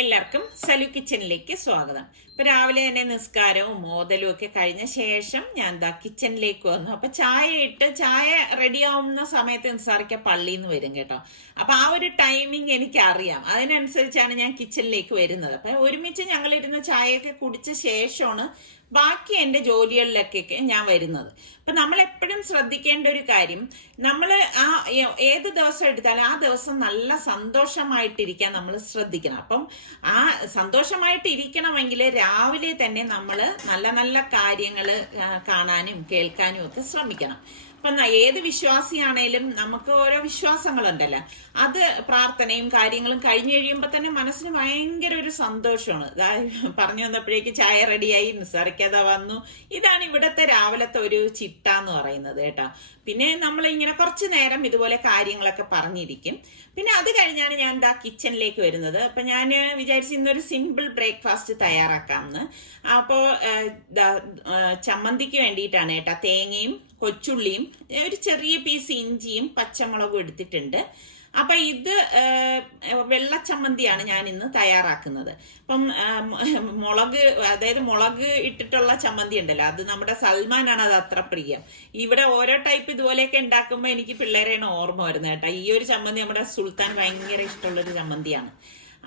എല്ലാവർക്കും സലു കിച്ചണിലേക്ക് സ്വാഗതം. ഇപ്പൊ രാവിലെ തന്നെ നിസ്കാരവും മോദലും ഒക്കെ കഴിഞ്ഞ ശേഷം ഞാൻ എന്താ കിച്ചണിലേക്ക് വന്നു. അപ്പൊ ചായ റെഡി ആവുന്ന സമയത്ത് നിസ്സാറിക്ക പള്ളിയിൽ നിന്ന് വരും കേട്ടോ. അപ്പൊ ആ ഒരു ടൈമിങ് എനിക്ക് അറിയാം, അതിനനുസരിച്ചാണ് ഞാൻ കിച്ചണിലേക്ക് വരുന്നത്. അപ്പൊ ഒരുമിച്ച് ഞങ്ങൾ ഇരുന്ന് ചായയൊക്കെ കുടിച്ച ശേഷമാണ് ബാക്കി എൻ്റെ ജോലികളിലൊക്കെ ഞാൻ വരുന്നത്. അപ്പൊ നമ്മൾ എപ്പോഴും ശ്രദ്ധിക്കേണ്ട ഒരു കാര്യം, നമ്മൾ ഏത് ദിവസം എടുത്താലും ആ ദിവസം നല്ല സന്തോഷമായിട്ടിരിക്കാൻ നമ്മൾ ശ്രദ്ധിക്കണം. അപ്പം ആ സന്തോഷമായിട്ട് ഇരിക്കണമെങ്കിൽ രാവിലെ തന്നെ നമ്മൾ നല്ല നല്ല കാര്യങ്ങൾ കാണാനും കേൾക്കാനും ഒക്കെ ശ്രമിക്കണം. ഇപ്പൊ ഏത് വിശ്വാസിയാണേലും നമുക്ക് ഓരോ വിശ്വാസങ്ങളുണ്ടല്ലോ, അത് പ്രാർത്ഥനയും കാര്യങ്ങളും കഴിഞ്ഞു കഴിയുമ്പോൾ തന്നെ മനസ്സിന് ഭയങ്കര ഒരു സന്തോഷമാണ്. പറഞ്ഞു വന്നപ്പോഴേക്ക് ചായ റെഡിയായി, നിസ്സാറിക്കാതെ വന്നു. ഇതാണ് ഇവിടുത്തെ രാവിലത്തെ ഒരു ചിട്ട എന്ന് പറയുന്നത് കേട്ടോ. പിന്നെ നമ്മൾ ഇങ്ങനെ കുറച്ചു നേരം ഇതുപോലെ കാര്യങ്ങളൊക്കെ പറഞ്ഞിരിക്കും. പിന്നെ അത് കഴിഞ്ഞാണ് ഞാൻ എന്താ കിച്ചണിലേക്ക് വരുന്നത്. അപ്പൊ ഞാൻ വിചാരിച്ചു ഇന്നൊരു സിമ്പിൾ ബ്രേക്ക്ഫാസ്റ്റ് തയ്യാറാക്കാമെന്ന്. അപ്പോൾ ചമ്മന്തിക്ക് വേണ്ടിയിട്ടാണ് കേട്ടോ തേങ്ങയും കൊച്ചുള്ളിയും ഒരു ചെറിയ പീസ് ഇഞ്ചിയും പച്ചമുളകും എടുത്തിട്ടുണ്ട്. അപ്പൊ ഇത് വെള്ളച്ചമ്മന്തിയാണ് ഞാൻ ഇന്ന് തയ്യാറാക്കുന്നത്. അപ്പം മുളക് ഇട്ടിട്ടുള്ള ചമ്മന്തി ഉണ്ടല്ലോ, അത് നമ്മുടെ സൽമാനാണ് അത് അത്ര പ്രിയം. ഇവിടെ ഓരോ ടൈപ്പ് ഇതുപോലെയൊക്കെ ഉണ്ടാക്കുമ്പോൾ എനിക്ക് പിള്ളേരെയാണ് ഓർമ്മ വരുന്നത് കേട്ടോ. ഈ ഒരു ചമ്മന്തി നമ്മുടെ സുൽത്താൻ ഭയങ്കര ഇഷ്ടമുള്ളൊരു ചമ്മന്തിയാണ്.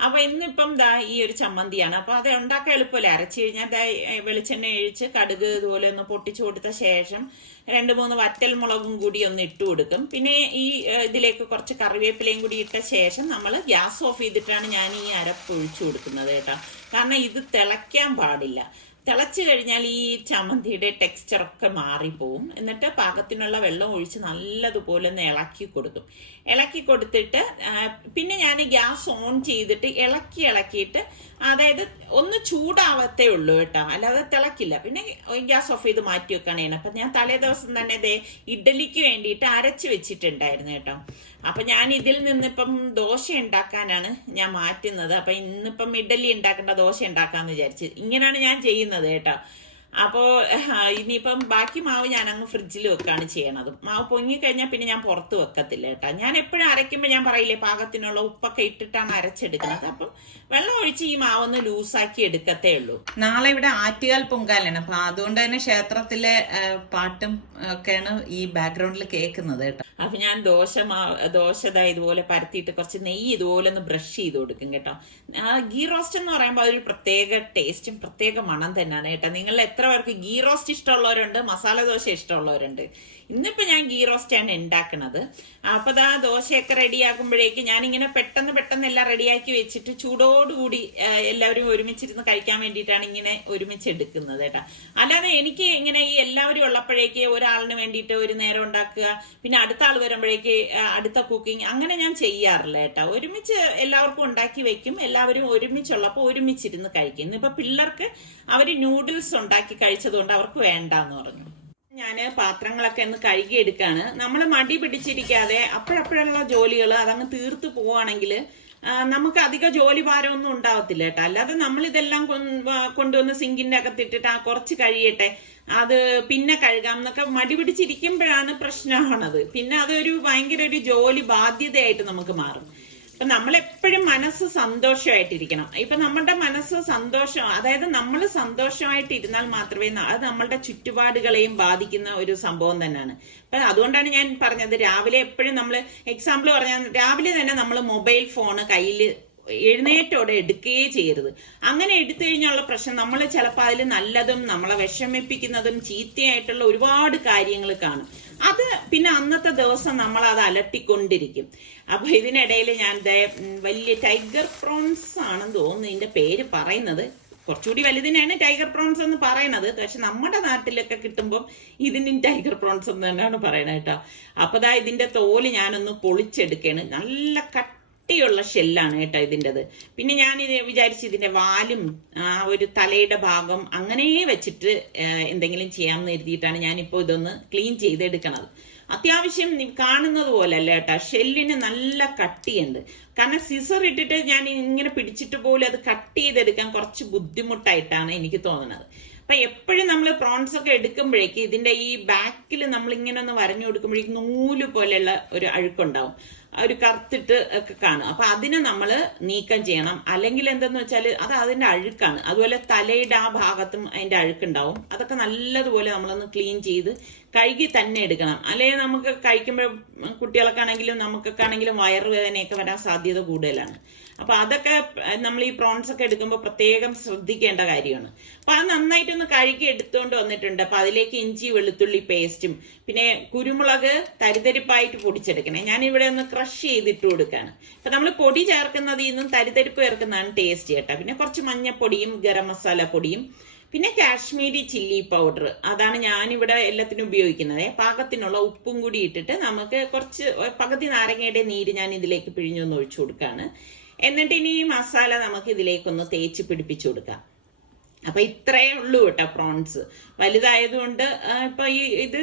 അപ്പൊ ഇന്നിപ്പം ഈ ഒരു ചമ്മന്തിയാണ്. അപ്പൊ അത് ഉണ്ടാക്കാൻ എളുപ്പമല്ലേ. അരച്ചു കഴിഞ്ഞാൽ വെളിച്ചെണ്ണ ഒഴിച്ച് കടുക് ഇതുപോലെ ഒന്ന് പൊട്ടിച്ചു കൊടുത്ത ശേഷം 2-3 വറ്റൽ മുളകും കൂടി ഒന്ന് ഇട്ട് കൊടുക്കും. പിന്നെ ഈ ഇതിലേക്ക് കുറച്ച് കറിവേപ്പിലയും കൂടി ഇട്ട ശേഷം നമ്മൾ ഗ്യാസ് ഓഫ് ചെയ്തിട്ടാണ് ഞാൻ ഈ അരപ്പ് ഒഴിച്ചു കൊടുക്കുന്നത് കേട്ടോ. കാരണം ഇത് തിളയ്ക്കാൻ പാടില്ല. തിളച്ചു കഴിഞ്ഞാൽ ഈ ചമ്മന്തിയുടെ ടെക്സ്ചറൊക്കെ മാറിപ്പോവും. എന്നിട്ട് പാകത്തിനുള്ള വെള്ളം ഒഴിച്ച് നല്ലതുപോലെ ഒന്ന് ഇളക്കി കൊടുക്കും. ഇളക്കി കൊടുത്തിട്ട് പിന്നെ ഞാൻ ഗ്യാസ് ഓൺ ചെയ്തിട്ട് ഇളക്കിയിട്ട്, അതായത് ഒന്ന് ചൂടാവത്തേ ഉള്ളൂ കേട്ടോ, അല്ലാതെ തിളക്കില്ല. പിന്നെ ഗ്യാസ് ഓഫ് ചെയ്ത് മാറ്റി വെക്കണേണ്. അപ്പൊ ഞാൻ തലേ ദിവസം തന്നെ ഇഡ്ഡലിക്ക് വേണ്ടിയിട്ട് അരച്ച് വെച്ചിട്ടുണ്ടായിരുന്നു കേട്ടോ. അപ്പൊ ഞാൻ ഇതിൽ നിന്നിപ്പം ദോശ ഉണ്ടാക്കാനാണ് ഞാൻ മാറ്റുന്നത്. അപ്പൊ ഇന്നിപ്പം ഇഡ്ഡലി ഉണ്ടാക്കേണ്ട ദോശ ഉണ്ടാക്കാന്ന് വിചാരിച്ച് ഇങ്ങനെയാണ് ഞാൻ ചെയ്യുന്നത് കേട്ടോ. അപ്പോ ഇനിയിപ്പം ബാക്കി മാവ് ഞാൻ അങ്ങ് ഫ്രിഡ്ജിൽ വെക്കാണ് ചെയ്യണത്. മാവ് പൊങ്ങിക്കഴിഞ്ഞാൽ പിന്നെ ഞാൻ പുറത്ത് വെക്കത്തില്ല കേട്ടോ. ഞാൻ എപ്പോഴും അരയ്ക്കുമ്പോൾ ഞാൻ പറയില്ലേ പാകത്തിനുള്ള ഉപ്പൊക്കെ ഇട്ടിട്ടാണ് അരച്ചെടുക്കുന്നത്. അപ്പം വെള്ളം ഒഴിച്ച് ഈ മാവൊന്ന് ലൂസാക്കി എടുക്കത്തേ ഉള്ളൂ. നാളെ ഇവിടെ ആറ്റുകാൽ പൊങ്കാലാണ്. അപ്പൊ അതുകൊണ്ട് തന്നെ ക്ഷേത്രത്തിലെ പാട്ടും ഒക്കെയാണ് ഈ ബാക്ക്ഗ്രൗണ്ടിൽ കേൾക്കുന്നത് കേട്ടോ. അപ്പൊ ഞാൻ ദോശ ഇതുപോലെ പരത്തിയിട്ട് കുറച്ച് നെയ്യ് ഇതുപോലെ ഒന്ന് ബ്രഷ് ചെയ്ത് കൊടുക്കും കേട്ടോ. ഗീ റോസ്റ്റ് എന്ന് പറയുമ്പോൾ അതൊരു പ്രത്യേക ടേസ്റ്റും പ്രത്യേക മണം തന്നെയാണ് കേട്ടോ. നിങ്ങൾ എത്ര പേർക്ക് ഗീ റോസ്റ്റ് ഇഷ്ടമുള്ളവരുണ്ട്, മസാല ദോശ ഇഷ്ടമുള്ളവരുണ്ട്. ഇന്നിപ്പോ ഞാൻ ഗീ റോസ്റ്റ് ആണ് ഉണ്ടാക്കുന്നത്. അപ്പൊ ദോശയൊക്കെ റെഡിയാക്കുമ്പോഴേക്ക് ഞാനിങ്ങനെ പെട്ടെന്ന് എല്ലാം റെഡിയാക്കി വെച്ചിട്ട് ചൂടോടുകൂടി എല്ലാവരും ഒരുമിച്ചിരുന്ന് കഴിക്കാൻ വേണ്ടിയിട്ടാണ് ഇങ്ങനെ ഒരുമിച്ച് എടുക്കുന്നത് കേട്ടോ. അല്ലാതെ എനിക്ക് ഇങ്ങനെ ഈ എല്ലാവരും ഉള്ളപ്പോഴേക്ക് ഒരാളിന് വേണ്ടിയിട്ട് ഒരു നേരം ഉണ്ടാക്കുക, പിന്നെ അടുത്ത ആൾ വരുമ്പോഴേക്ക് അടുത്ത കുക്കിംഗ്, അങ്ങനെ ഞാൻ ചെയ്യാറില്ല കേട്ടോ. ഒരുമിച്ച് എല്ലാവർക്കും ഉണ്ടാക്കി വെക്കും. എല്ലാവരും ഒരുമിച്ചുള്ളപ്പോൾ ഒരുമിച്ചിരുന്ന് കഴിക്കും. ഇന്നിപ്പോ പിള്ളേർക്ക് അവര് നൂഡിൽസ് ഉണ്ടാക്കി കഴിച്ചതുകൊണ്ട് അവർക്ക് വേണ്ടാന്ന് പറഞ്ഞു. ഞാൻ പാത്രങ്ങളൊക്കെ ഒന്ന് കഴുകിയെടുക്കാണ്. നമ്മൾ മടി പിടിച്ചിരിക്കാതെ അപ്പോഴപ്പോഴുള്ള ജോലികൾ അതങ്ങ് തീർത്തു പോവാണെങ്കിൽ നമുക്ക് അധിക ജോലി ഭാരമൊന്നും ഉണ്ടാവത്തില്ല കേട്ടോ. അല്ലാതെ നമ്മൾ ഇതെല്ലാം കൊണ്ടുവന്ന് സിങ്കിന്റെ അകത്തിട്ടിട്ട് കുറച്ച് കഴിയട്ടെ, അത് പിന്നെ കഴുകാം എന്നൊക്കെ മടി പിടിച്ചിരിക്കുമ്പോഴാണ് പ്രശ്നമാണത്. പിന്നെ അതൊരു ഭയങ്കര ഒരു ജോലി ബാധ്യതയായിട്ട് നമുക്ക് മാറും. അപ്പൊ നമ്മളെപ്പോഴും മനസ്സ് സന്തോഷമായിട്ടിരിക്കണം. ഇപ്പൊ നമ്മുടെ മനസ്സ് സന്തോഷം, അതായത് നമ്മൾ സന്തോഷമായിട്ടിരുന്നാൽ മാത്രമേ അത് നമ്മളുടെ ചുറ്റുപാടുകളെയും ബാധിക്കുന്ന ഒരു സംഭവം തന്നെയാണ്. അപ്പൊ അതുകൊണ്ടാണ് ഞാൻ പറഞ്ഞത് രാവിലെ എപ്പോഴും നമ്മൾ എക്സാമ്പിൾ പറഞ്ഞാൽ രാവിലെ തന്നെ നമ്മൾ മൊബൈൽ ഫോണ് കയ്യിൽ എഴുന്നേറ്റോടെ എടുക്കുകയേ ചെയ്യരുത്. അങ്ങനെ എടുത്തു കഴിഞ്ഞുള്ള പ്രശ്നം, നമ്മൾ ചിലപ്പോൾ അതിൽ നല്ലതും നമ്മളെ വിഷമിപ്പിക്കുന്നതും ചീത്തയായിട്ടുള്ള ഒരുപാട് കാര്യങ്ങൾ കാണും. അത് പിന്നെ അന്നത്തെ ദിവസം നമ്മൾ അത് അലട്ടിക്കൊണ്ടിരിക്കും. അപ്പൊ ഇതിനിടയിൽ ഞാൻ വലിയ ടൈഗർ പ്രോൺസ് ആണെന്ന് തോന്നുന്നു ഇതിന്റെ പേര് പറയുന്നത്. കുറച്ചുകൂടി വലുതിനാണ് ടൈഗർ പ്രോൺസ് എന്ന് പറയുന്നത്. പക്ഷെ നമ്മുടെ നാട്ടിലൊക്കെ കിട്ടുമ്പോൾ ഇതിനും ടൈഗർ പ്രോൺസ് എന്ന് തന്നെയാണ് പറയണത് കേട്ടോ. അപ്പൊ ഇതിന്റെ തോല് ഞാനൊന്ന് പൊളിച്ചെടുക്കുകയാണ്. നല്ല കട്ടിയുള്ള ഷെല്ലാണ് കേട്ടോ ഇതിൻ്റെത്. പിന്നെ ഞാൻ വിചാരിച്ചു ഇതിന്റെ വാലും ഒരു തലയുടെ ഭാഗം അങ്ങനെ വെച്ചിട്ട് എന്തെങ്കിലും ചെയ്യാമെന്ന് കരുതിയിട്ടാണ് ഞാനിപ്പോൾ ഇതൊന്ന് ക്ലീൻ ചെയ്തെടുക്കണത്. അത്യാവശ്യം കാണുന്നത് പോലെ അല്ല കേട്ടോ, ഷെല്ലിന് നല്ല കട്ടിയുണ്ട്. കാരണം സിസർ ഇട്ടിട്ട് ഞാൻ ഇങ്ങനെ പിടിച്ചിട്ട് പോലും അത് കട്ട് ചെയ്തെടുക്കാൻ കുറച്ച് ബുദ്ധിമുട്ടായിട്ടാണ് എനിക്ക് തോന്നുന്നത്. അപ്പൊ എപ്പോഴും നമ്മൾ പ്രോൺസ് ഒക്കെ എടുക്കുമ്പോഴേക്ക് ഇതിന്റെ ഈ ബാക്കിൽ നമ്മൾ ഇങ്ങനെ ഒന്ന് വരഞ്ഞു കൊടുക്കുമ്പോഴേക്കും നൂല് പോലെയുള്ള ഒരു അഴുക്കുണ്ടാവും, ഒരു കറുത്തിട്ട് ഒക്കെ കാണും. അപ്പൊ അതിനെ നമ്മൾ നീക്കം ചെയ്യണം. അല്ലെങ്കിൽ എന്തെന്ന് വെച്ചാൽ അത് അതിന്റെ അഴുക്കാണ്. അതുപോലെ തലയുടെ ആ ഭാഗത്തും അതിന്റെ അഴുക്കുണ്ടാവും. അതൊക്കെ നല്ലതുപോലെ നമ്മളൊന്ന് ക്ലീൻ ചെയ്ത് കഴുകി തന്നെ എടുക്കണം. അല്ലെങ്കിൽ നമുക്ക് കഴിക്കുമ്പോൾ കുട്ടികൾക്കാണെങ്കിലും നമുക്കൊക്കെ ആണെങ്കിലും വയറുവേദനയൊക്കെ വരാൻ സാധ്യത കൂടുതലാണ്. അപ്പൊ അതൊക്കെ നമ്മൾ ഈ പ്രോൺസ് ഒക്കെ എടുക്കുമ്പോൾ പ്രത്യേകം ശ്രദ്ധിക്കേണ്ട കാര്യമാണ്. അപ്പൊ അത് നന്നായിട്ടൊന്ന് കഴുകി എടുത്തുകൊണ്ട് വന്നിട്ടുണ്ട്. അപ്പൊ അതിലേക്ക് ഇഞ്ചി വെളുത്തുള്ളി പേസ്റ്റും പിന്നെ കുരുമുളക് തരിതരിപ്പായിട്ട് പൊടിച്ചെടുക്കണേ. ഞാൻ ഇവിടെ ഒന്ന് ക്രഷ് ചെയ്തിട്ട് കൊടുക്കാണ്. അപ്പൊ നമ്മൾ പൊടി ചേർക്കുന്നതിൽ നിന്നും തരിതരിപ്പ് ചേർക്കുന്നതാണ് ടേസ്റ്റ് കേട്ടോ. പിന്നെ കുറച്ച് മഞ്ഞപ്പൊടിയും ഗരം മസാല പൊടിയും പിന്നെ കാശ്മീരി ചില്ലി പൗഡർ, അതാണ് ഞാനിവിടെ എല്ലാത്തിനും ഉപയോഗിക്കുന്നത്. പാകത്തിനുള്ള ഉപ്പും കൂടി ഇട്ടിട്ട് നമുക്ക് കുറച്ച് പകുതി നാരങ്ങയുടെ നീര് ഞാൻ ഇതിലേക്ക് പിഴിഞ്ഞൊന്ന് ഒഴിച്ചു കൊടുക്കാണ്. എന്നിട്ട് ഇനി ഈ മസാല നമുക്ക് ഇതിലേക്കൊന്ന് തേച്ച് പിടിപ്പിച്ചു കൊടുക്കാം. അപ്പൊ ഇത്രയേ ഉള്ളൂ കേട്ടോ പ്രോൺസ്. വലുതായതുകൊണ്ട് ഇപ്പൊ ഇത്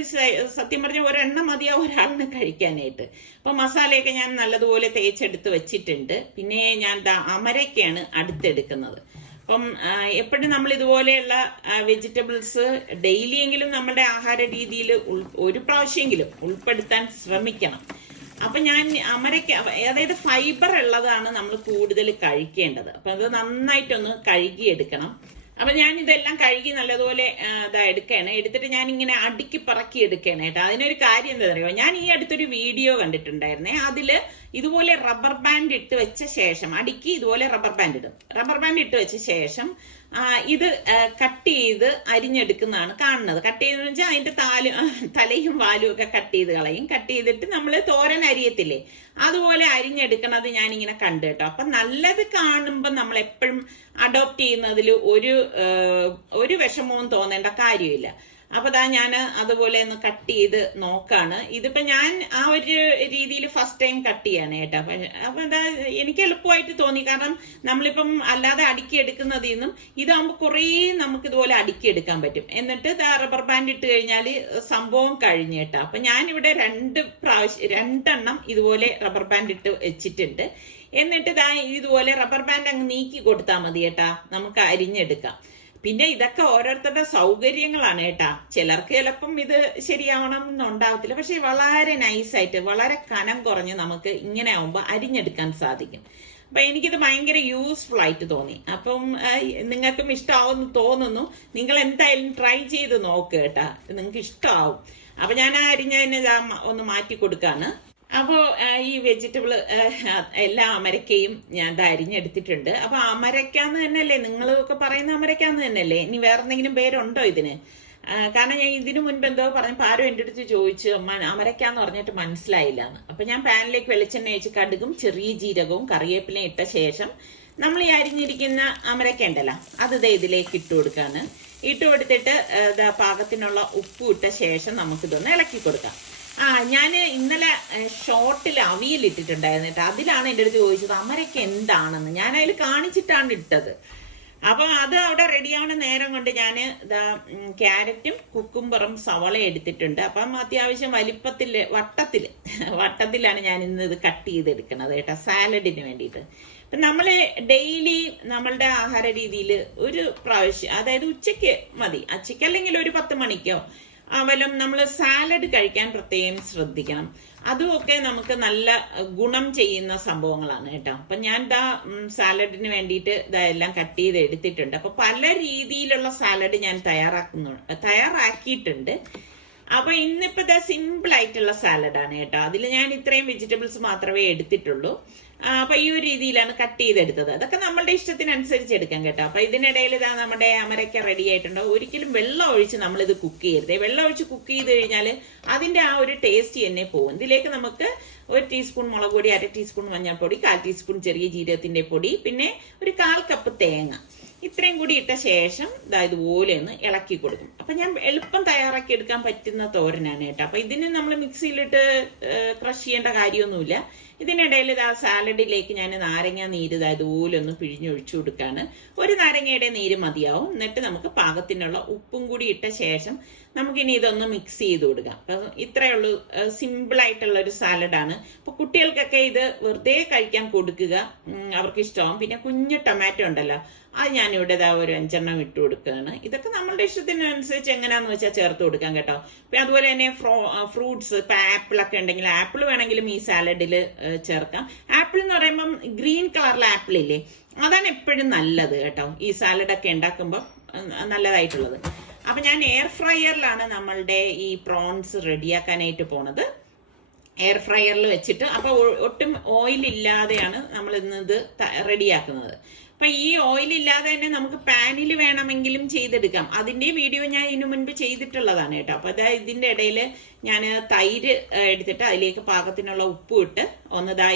സത്യം പറഞ്ഞ ഒരെണ്ണം മതിയാ ഒരാളിന് കഴിക്കാനായിട്ട്. അപ്പൊ മസാലയൊക്കെ ഞാൻ നല്ലതുപോലെ തേച്ചെടുത്ത് വെച്ചിട്ടുണ്ട്. പിന്നെ ഞാൻ അമരയ്ക്കാണ് അടുത്തെടുക്കുന്നത്. അപ്പം എപ്പോഴും നമ്മൾ ഇതുപോലെയുള്ള വെജിറ്റബിൾസ് ഡെയിലി എങ്കിലും നമ്മുടെ ആഹാര രീതിയിൽ ഒരു പ്രാവശ്യമെങ്കിലും ഉൾപ്പെടുത്താൻ ശ്രമിക്കണം. അപ്പൊ ഞാൻ അമരയ്ക്ക, അതായത് ഫൈബർ ഉള്ളതാണ് നമ്മൾ കൂടുതൽ കഴിക്കേണ്ടത്. അപ്പൊ അത് നന്നായിട്ടൊന്ന് കഴുകിയെടുക്കണം. അപ്പൊ ഞാൻ ഇതെല്ലാം കഴുകി നല്ലതുപോലെ എടുക്കുകയാണ്. എടുത്തിട്ട് ഞാൻ ഇങ്ങനെ അടുക്കി പറക്കി എടുക്കുകയാണ് കേട്ടോ. അതിനൊരു കാര്യം എന്താ പറയുക, ഞാൻ ഈ അടുത്തൊരു വീഡിയോ കണ്ടിട്ടുണ്ടായിരുന്നേ. അതില് ഇതുപോലെ റബ്ബർ ബാൻഡ് ഇട്ട് വെച്ച ശേഷം അടുക്കി ഇതുപോലെ റബ്ബർ ബാൻഡ് ഇടും. റബ്ബർ ബാൻഡ് ഇട്ട് വെച്ച ശേഷം ഇത് കട്ട് ചെയ്ത് അരിഞ്ഞെടുക്കുന്നതാണ് കാണുന്നത്. കട്ട് ചെയ്തെന്ന് വെച്ചാൽ അതിന്റെ തലയും വാലും ഒക്കെ കട്ട് ചെയ്ത് കളയും. കട്ട് ചെയ്തിട്ട് നമ്മൾ തോരൻ അരിയത്തില്ലേ, അതുപോലെ അരിഞ്ഞെടുക്കണത് ഞാനിങ്ങനെ കണ്ടു കേട്ടോ. അപ്പൊ നല്ലത് കാണുമ്പോൾ നമ്മൾ എപ്പോഴും അഡോപ്റ്റ് ചെയ്യുന്നതിൽ ഒരു വിഷമവും തോന്നേണ്ട കാര്യമില്ല. അപ്പൊ ഞാൻ അതുപോലെ ഒന്ന് കട്ട് ചെയ്ത് നോക്കാണ്. ഇതിപ്പോ ഞാൻ ആ ഒരു രീതിയിൽ ഫസ്റ്റ് ടൈം കട്ട് ചെയ്യാണ് കേട്ടോ. അപ്പൊ എനിക്ക് എളുപ്പമായിട്ട് തോന്നി. കാരണം നമ്മളിപ്പം അല്ലാതെ അടുക്കി എടുക്കുന്നതിൽ നിന്നും ഇതാകുമ്പോൾ കുറേ നമുക്ക് ഇതുപോലെ അടുക്കി എടുക്കാൻ പറ്റും. എന്നിട്ട് റബ്ബർ ബാൻഡ് ഇട്ട് കഴിഞ്ഞാൽ സംഭവം കഴിഞ്ഞു കേട്ടോ. അപ്പൊ ഞാനിവിടെ രണ്ടെണ്ണം ഇതുപോലെ റബ്ബർ ബാൻഡ് ഇട്ട് വെച്ചിട്ടുണ്ട്. എന്നിട്ട് ഇതുപോലെ റബ്ബർ ബാൻഡ് അങ്ങ് നീക്കി കൊടുത്താൽ മതി കേട്ടാ, നമുക്ക് അരിഞ്ഞെടുക്കാം. പിന്നെ ഇതൊക്കെ ഓരോരുത്തരുടെ സൗകര്യങ്ങളാണ് കേട്ടാ. ചിലർക്ക് ചിലപ്പം ഇത് ശരിയാവണം എന്നുണ്ടാവത്തില്ല. പക്ഷെ വളരെ നൈസായിട്ട് വളരെ കനം കുറഞ്ഞ് നമുക്ക് ഇങ്ങനെ ആവുമ്പോൾ അരിഞ്ഞെടുക്കാൻ സാധിക്കും. അപ്പൊ എനിക്കിത് ഭയങ്കര യൂസ്ഫുൾ ആയിട്ട് തോന്നി. അപ്പം നിങ്ങൾക്കും ഇഷ്ടമാവുമെന്ന് തോന്നുന്നു. നിങ്ങൾ എന്തായാലും ട്രൈ ചെയ്ത് നോക്ക് കേട്ടാ, നിങ്ങൾക്ക് ഇഷ്ടമാവും. അപ്പൊ ഞാൻ അരിഞ്ഞതിന് ഒന്ന് മാറ്റി കൊടുക്കാണ്. അപ്പോൾ ഈ വെജിറ്റബിൾ എല്ലാ അമരക്കയും ഞാൻ അരിഞ്ഞെടുത്തിട്ടുണ്ട്. അപ്പൊ അമരക്കാന്ന് തന്നെയല്ലേ നിങ്ങളൊക്കെ പറയുന്ന അമരക്കാന്ന് തന്നെയല്ലേ? ഇനി വേറെ എന്തെങ്കിലും പേരുണ്ടോ ഇതിന്? കാരണം ഞാൻ ഇതിനു മുൻപ് എന്തോ പറഞ്ഞപ്പോൾ ആരും എൻ്റെ അടുത്ത് ചോദിച്ചു, അമ്മ അമരക്കാന്ന് പറഞ്ഞിട്ട് മനസ്സിലായില്ല എന്ന്. അപ്പൊ ഞാൻ പാനിലേക്ക് വെളിച്ചെണ്ണ ഒഴിച്ച് കടുകും ചെറിയ ജീരകവും കറിവേപ്പിലയും ഇട്ട ശേഷം നമ്മൾ ഈ അരിഞ്ഞിരിക്കുന്ന അമരക്ക ഉണ്ടല്ലോ അത് ഇതിലേക്ക് ഇട്ട് കൊടുക്കാണ്. ഇട്ട് കൊടുത്തിട്ട് പാകത്തിനുള്ള ഉപ്പ് ഇട്ട ശേഷം നമുക്കിതൊന്ന് ഇളക്കി കൊടുക്കാം. ഞാൻ ഇന്നലെ ഷോർട്ടിൽ അവിയൽ ഇട്ടിട്ടുണ്ടായിരുന്നു കേട്ടോ. അതിലാണ് എൻ്റെ അടുത്ത് ചോദിച്ചത് അമരയ്ക്ക് എന്താണെന്ന്. ഞാൻ അതിൽ കാണിച്ചിട്ടാണ് ഇട്ടത്. അപ്പൊ അത് അവിടെ റെഡിയാവുന്ന നേരം കൊണ്ട് ഞാൻ ക്യാരറ്റും കുക്കുംബറും സവള എടുത്തിട്ടുണ്ട്. അപ്പം അത്യാവശ്യം വട്ടത്തിലാണ് ഞാൻ ഇന്ന് ഇത് കട്ട് ചെയ്തെടുക്കുന്നത് കേട്ടോ, സാലഡിന് വേണ്ടിയിട്ട്. അപ്പൊ നമ്മള് ഡെയിലി നമ്മളുടെ ആഹാര രീതിയിൽ ഒരു പ്രാവശ്യം, അതായത് ഉച്ചയ്ക്ക് മതി, ഉച്ചയ്ക്ക് അല്ലെങ്കിൽ ഒരു 10 മണിക്കോ അവലും നമ്മൾ സാലഡ് കഴിക്കാൻ പ്രത്യേകം ശ്രദ്ധിക്കണം. അതുമൊക്കെ നമുക്ക് നല്ല ഗുണം ചെയ്യുന്ന സംഭവങ്ങളാണ് കേട്ടോ. അപ്പൊ ഞാൻ സാലഡിന് വേണ്ടിയിട്ട് എല്ലാം കട്ട് ചെയ്ത് എടുത്തിട്ടുണ്ട്. അപ്പൊ പല രീതിയിലുള്ള സാലഡ് ഞാൻ തയ്യാറാക്കിയിട്ടുണ്ട്. അപ്പൊ ഇന്നിപ്പോ സിമ്പിൾ ആയിട്ടുള്ള സാലഡാണ് കേട്ടോ. അതിൽ ഞാൻ ഇത്രയും വെജിറ്റബിൾസ് മാത്രമേ എടുത്തിട്ടുള്ളൂ. അപ്പൊ ഈ ഒരു രീതിയിലാണ് കട്ട് ചെയ്തെടുത്തത്. അതൊക്കെ നമ്മളുടെ ഇഷ്ടത്തിനനുസരിച്ച് എടുക്കാം കേട്ടോ. അപ്പൊ ഇതിനിടയിൽ നമ്മുടെ അമരയ്ക്ക റെഡി ആയിട്ടുണ്ടോ. ഒരിക്കലും വെള്ളം ഒഴിച്ച് നമ്മളിത് കുക്ക് ചെയ്യരുത്. വെള്ളം ഒഴിച്ച് കുക്ക് ചെയ്ത് കഴിഞ്ഞാൽ അതിന്റെ ആ ഒരു ടേസ്റ്റ് തന്നെ പോകും. ഇതിലേക്ക് നമുക്ക് 1 ടീസ്പൂൺ മുളക് പൊടി, 1/2 ടീസ്പൂൺ മഞ്ഞൾപ്പൊടി, 1/4 ടീസ്പൂൺ ചെറിയ ജീരകത്തിന്റെ പൊടി, പിന്നെ ഒരു 1/4 കപ്പ് തേങ്ങ, ഇത്രയും കൂടി ഇട്ട ശേഷം ഇതുപോലെ ഒന്ന് ഇളക്കി കൊടുക്കും. അപ്പൊ ഞാൻ എളുപ്പം തയ്യാറാക്കി എടുക്കാൻ പറ്റുന്ന തോരനാണ് കേട്ടോ. അപ്പൊ ഇതിന് നമ്മൾ മിക്സിയിലിട്ട് ക്രഷ് ചെയ്യേണ്ട കാര്യമൊന്നുമില്ല. ഇതിനിടയിൽ ഇതാ സാലഡിലേക്ക് ഞാൻ നാരങ്ങ നീര് ഇതുപോലെ ഒന്ന് പിഴിഞ്ഞൊഴിച്ചു കൊടുക്കുകയാണ്. ഒരു നാരങ്ങയുടെ നീര് മതിയാവും. എന്നിട്ട് നമുക്ക് പാകത്തിനുള്ള ഉപ്പും കൂടി ഇട്ട ശേഷം നമുക്കിനി ഇതൊന്ന് മിക്സ് ചെയ്ത് കൊടുക്കാം. അപ്പം ഇത്രയേ ഉള്ളൂ, സിമ്പിളായിട്ടുള്ള ഒരു സാലഡാണ്. അപ്പോൾ കുട്ടികൾക്കൊക്കെ ഇത് വെറുതെ കഴിക്കാൻ കൊടുക്കുക, അവർക്ക് ഇഷ്ടമാവും. പിന്നെ കുഞ്ഞു ടൊമാറ്റോ ഉണ്ടല്ലോ, അത് ഞാനിവിടെ ഒരു 5 ഇട്ട് കൊടുക്കുകയാണ്. ഇതൊക്കെ നമ്മളുടെ ഇഷ്ടത്തിനനുസരിച്ച് എങ്ങനെയാന്ന് വെച്ചാൽ ചേർത്ത് കൊടുക്കാം കേട്ടോ. പിന്നെ അതുപോലെ തന്നെ ഫ്രൂട്ട്സ്, ഇപ്പം ആപ്പിളൊക്കെ ഉണ്ടെങ്കിൽ ആപ്പിൾ വേണമെങ്കിലും ഈ സാലഡിൽ ചേർക്കാം. ആപ്പിൾ എന്ന് പറയുമ്പം ഗ്രീൻ കളറിലെ ആപ്പിൾ ഇല്ലേ, അതാണ് എപ്പോഴും നല്ലത് കേട്ടോ, ഈ സാലഡൊക്കെ ഉണ്ടാക്കുമ്പോൾ നല്ലതായിട്ടുള്ളത്. അപ്പം ഞാൻ എയർ ഫ്രയറിലാണ് നമ്മളുടെ ഈ പ്രോൺസ് റെഡിയാക്കാനായിട്ട് പോണത്. എയർ ഫ്രയറിൽ വെച്ചിട്ട് അപ്പോൾ ഒട്ടും ഓയിൽ ഇല്ലാതെയാണ് നമ്മൾ ഇന്നത് റെഡിയാക്കുന്നത്. അപ്പൊ ഈ ഓയിൽ ഇല്ലാതെ തന്നെ നമുക്ക് പാനിൽ വേണമെങ്കിലും ചെയ്തെടുക്കാം. അതിന്റെ വീഡിയോ ഞാൻ ഇതിനു മുൻപ് ചെയ്തിട്ടുള്ളതാണ് കേട്ടോ. അപ്പൊ ഇതിന്റെ ഇടയിൽ ഞാൻ തൈര് എടുത്തിട്ട് അതിലേക്ക് പാകത്തിനുള്ള ഉപ്പ് ഇട്ട്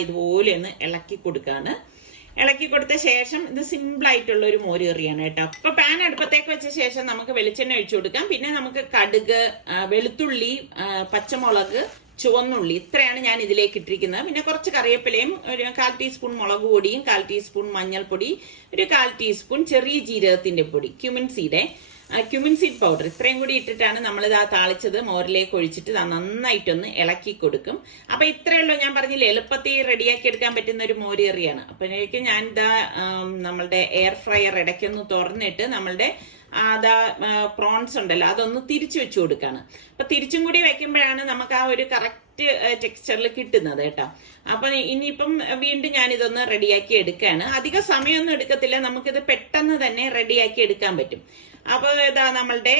ഇതുപോലെ ഒന്ന് ഇളക്കി കൊടുക്കുകയാണ്. ഇളക്കി കൊടുത്ത ശേഷം ഇത് സിമ്പിൾ ആയിട്ടുള്ള ഒരു മോര് കറിയാണ് കേട്ടോ. അപ്പൊ പാൻ അടുപ്പത്തേക്ക് വെച്ച ശേഷം നമുക്ക് വെളിച്ചെണ്ണ ഒഴിച്ചു കൊടുക്കാം. പിന്നെ നമുക്ക് കടുക്, വെളുത്തുള്ളി, പച്ചമുളക്, ചുവന്നുള്ളി, ഇത്രയാണ് ഞാൻ ഇതിലേക്ക് ഇട്ടിരിക്കുന്നത്. പിന്നെ കുറച്ച് കറിവേപ്പിലയും, ഒരു 1/4 ടീസ്പൂൺ മുളക് പൊടിയും, 1/4 ടീസ്പൂൺ മഞ്ഞൾപ്പൊടി, ഒരു 1/4 ടീസ്പൂൺ ചെറിയ ജീരകത്തിന്റെ പൊടി, ക്യുമിൻ സീഡ് പൗഡർ, ഇത്രയും കൂടി ഇട്ടിട്ടാണ് നമ്മളിത് താളിച്ചത് മോരിലേക്ക് ഒഴിച്ചിട്ട് നന്നായിട്ടൊന്ന് ഇളക്കി കൊടുക്കും. അപ്പൊ ഇത്രയുള്ളൂ, ഞാൻ പറഞ്ഞില്ലേ എളുപ്പത്തിൽ റെഡിയാക്കി എടുക്കാൻ പറ്റുന്ന ഒരു മോര് കറിയാണ്. അപ്പോഴേക്കും ഞാൻ നമ്മളുടെ എയർ ഫ്രയർ ഇടയ്ക്കൊന്ന് തുറന്നിട്ട് നമ്മളുടെ പ്രോൺസ് ഉണ്ടല്ലോ അതൊന്ന് തിരിച്ചു വെച്ചു കൊടുക്കാണ്. അപ്പൊ തിരിച്ചും കൂടി വെക്കുമ്പോഴാണ് നമുക്ക് ആ ഒരു കറക്റ്റ് ടെക്സ്ചറിൽ കിട്ടുന്നത് കേട്ടോ. അപ്പൊ ഇനിയിപ്പം വീണ്ടും ഞാൻ ഇതൊന്ന് റെഡിയാക്കി എടുക്കുകയാണ്. അധികം സമയമൊന്നും എടുക്കത്തില്ല, നമുക്കിത് പെട്ടെന്ന് തന്നെ റെഡിയാക്കി എടുക്കാൻ പറ്റും. അപ്പൊ നമ്മളുടെ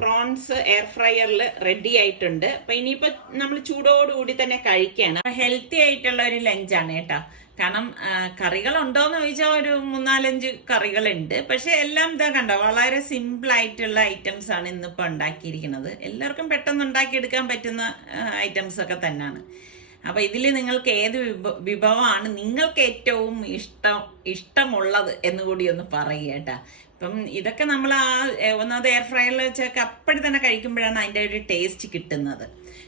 പ്രോൺസ് എയർ ഫ്രയറിൽ റെഡി ആയിട്ടുണ്ട്. അപ്പൊ ഇനിയിപ്പോ നമ്മൾ ചൂടോടുകൂടി തന്നെ കഴിക്കുകയാണ്. ഹെൽത്തി ആയിട്ടുള്ള ഒരു ലഞ്ചാണ് കേട്ടോ. കാരണം കറികളുണ്ടോന്ന് ചോദിച്ചാൽ ഒരു 3-4 കറികളുണ്ട്. പക്ഷെ എല്ലാം കണ്ടോ, വളരെ സിമ്പിൾ ആയിട്ടുള്ള ഐറ്റംസ് ആണ് ഇന്നിപ്പോ ഉണ്ടാക്കിയിരിക്കുന്നത്. എല്ലാവർക്കും പെട്ടെന്ന് ഉണ്ടാക്കിയെടുക്കാൻ പറ്റുന്ന ഐറ്റംസ് ഒക്കെ തന്നെയാണ്. അപ്പൊ ഇതിൽ നിങ്ങൾക്ക് ഏത് വിഭവമാണ് നിങ്ങൾക്ക് ഏറ്റവും ഇഷ്ടമുള്ളത് എന്നുകൂടി ഒന്ന് പറയുക കേട്ടാ. ഇപ്പം ഇതൊക്കെ നമ്മൾ ഒന്നാമത് എയർ ഫ്രയറിൽ വെച്ചൊക്കെ അപ്പോഴും തന്നെ കഴിക്കുമ്പോഴാണ് അതിൻ്റെ ഒരു ടേസ്റ്റ് കിട്ടുന്നത്.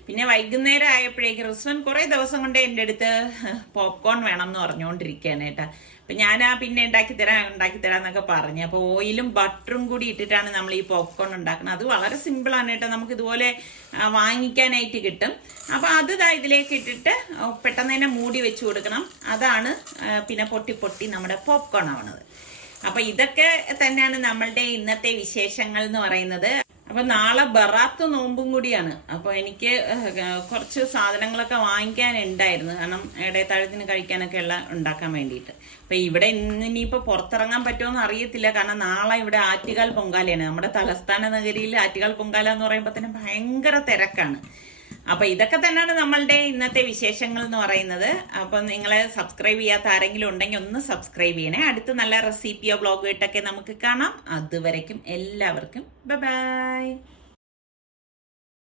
പിന്നെ വൈകുന്നേരം ആയപ്പോഴേക്കും റിസ്വൻ കുറേ ദിവസം കൊണ്ട് എൻ്റെ അടുത്ത് പോപ്കോൺ വേണം എന്ന് പറഞ്ഞുകൊണ്ടിരിക്കുകയാണ് കേട്ടാ. അപ്പം ഞാൻ പിന്നെ ഉണ്ടാക്കിത്തരാം എന്നൊക്കെ പറഞ്ഞു. അപ്പോൾ ഓയിലും ബട്ടറും കൂടി ഇട്ടിട്ടാണ് നമ്മൾ ഈ പോപ്കോൺ ഉണ്ടാക്കുന്നത്. അത് വളരെ സിമ്പിളാണ് കേട്ടോ, നമുക്ക് ഇതുപോലെ വാങ്ങിക്കാനായിട്ട് കിട്ടും. അപ്പോൾ അത് ഇതിലേക്ക് ഇട്ടിട്ട് പെട്ടെന്ന് തന്നെ മൂടി വെച്ച് കൊടുക്കണം. അതാണ് പിന്നെ പൊട്ടി നമ്മുടെ പോപ്കോൺ ആവണത്. അപ്പൊ ഇതൊക്കെ തന്നെയാണ് നമ്മളുടെ ഇന്നത്തെ വിശേഷങ്ങൾ എന്ന് പറയുന്നത്. അപ്പൊ നാളെ ബറാത്ത് നോമ്പും കൂടിയാണ്. അപ്പൊ എനിക്ക് കുറച്ച് സാധനങ്ങളൊക്കെ വാങ്ങിക്കാനുണ്ടായിരുന്നു, കാരണം ഇടയത്താഴത്തിന് കഴിക്കാനൊക്കെ ഉള്ള ഉണ്ടാക്കാൻ വേണ്ടിയിട്ട്. അപ്പൊ ഇവിടെ ഇനിയിപ്പോ പുറത്തിറങ്ങാൻ പറ്റുമോന്ന് അറിയത്തില്ല, കാരണം നാളെ ഇവിടെ ആറ്റുകാൽ പൊങ്കാലയാണ്. നമ്മുടെ തലസ്ഥാന നഗരിയിൽ ആറ്റുകാൽ പൊങ്കാല എന്ന് പറയുമ്പോൾ തന്നെ ഭയങ്കര തിരക്കാണ്. അപ്പൊ ഇതൊക്കെ തന്നെയാണ് നമ്മളുടെ ഇന്നത്തെ വിശേഷങ്ങൾ എന്ന് പറയുന്നത്. അപ്പൊ നിങ്ങളെ സബ്സ്ക്രൈബ് ചെയ്യാത്ത ആരെങ്കിലും ഉണ്ടെങ്കിൽ ഒന്ന് സബ്സ്ക്രൈബ് ചെയ്യണേ. അടുത്ത് നല്ല റെസിപ്പിയോ ബ്ലോഗോ ഇട്ടൊക്കെ നമുക്ക് കാണാം. അതുവരയ്ക്കും എല്ലാവർക്കും ബൈ.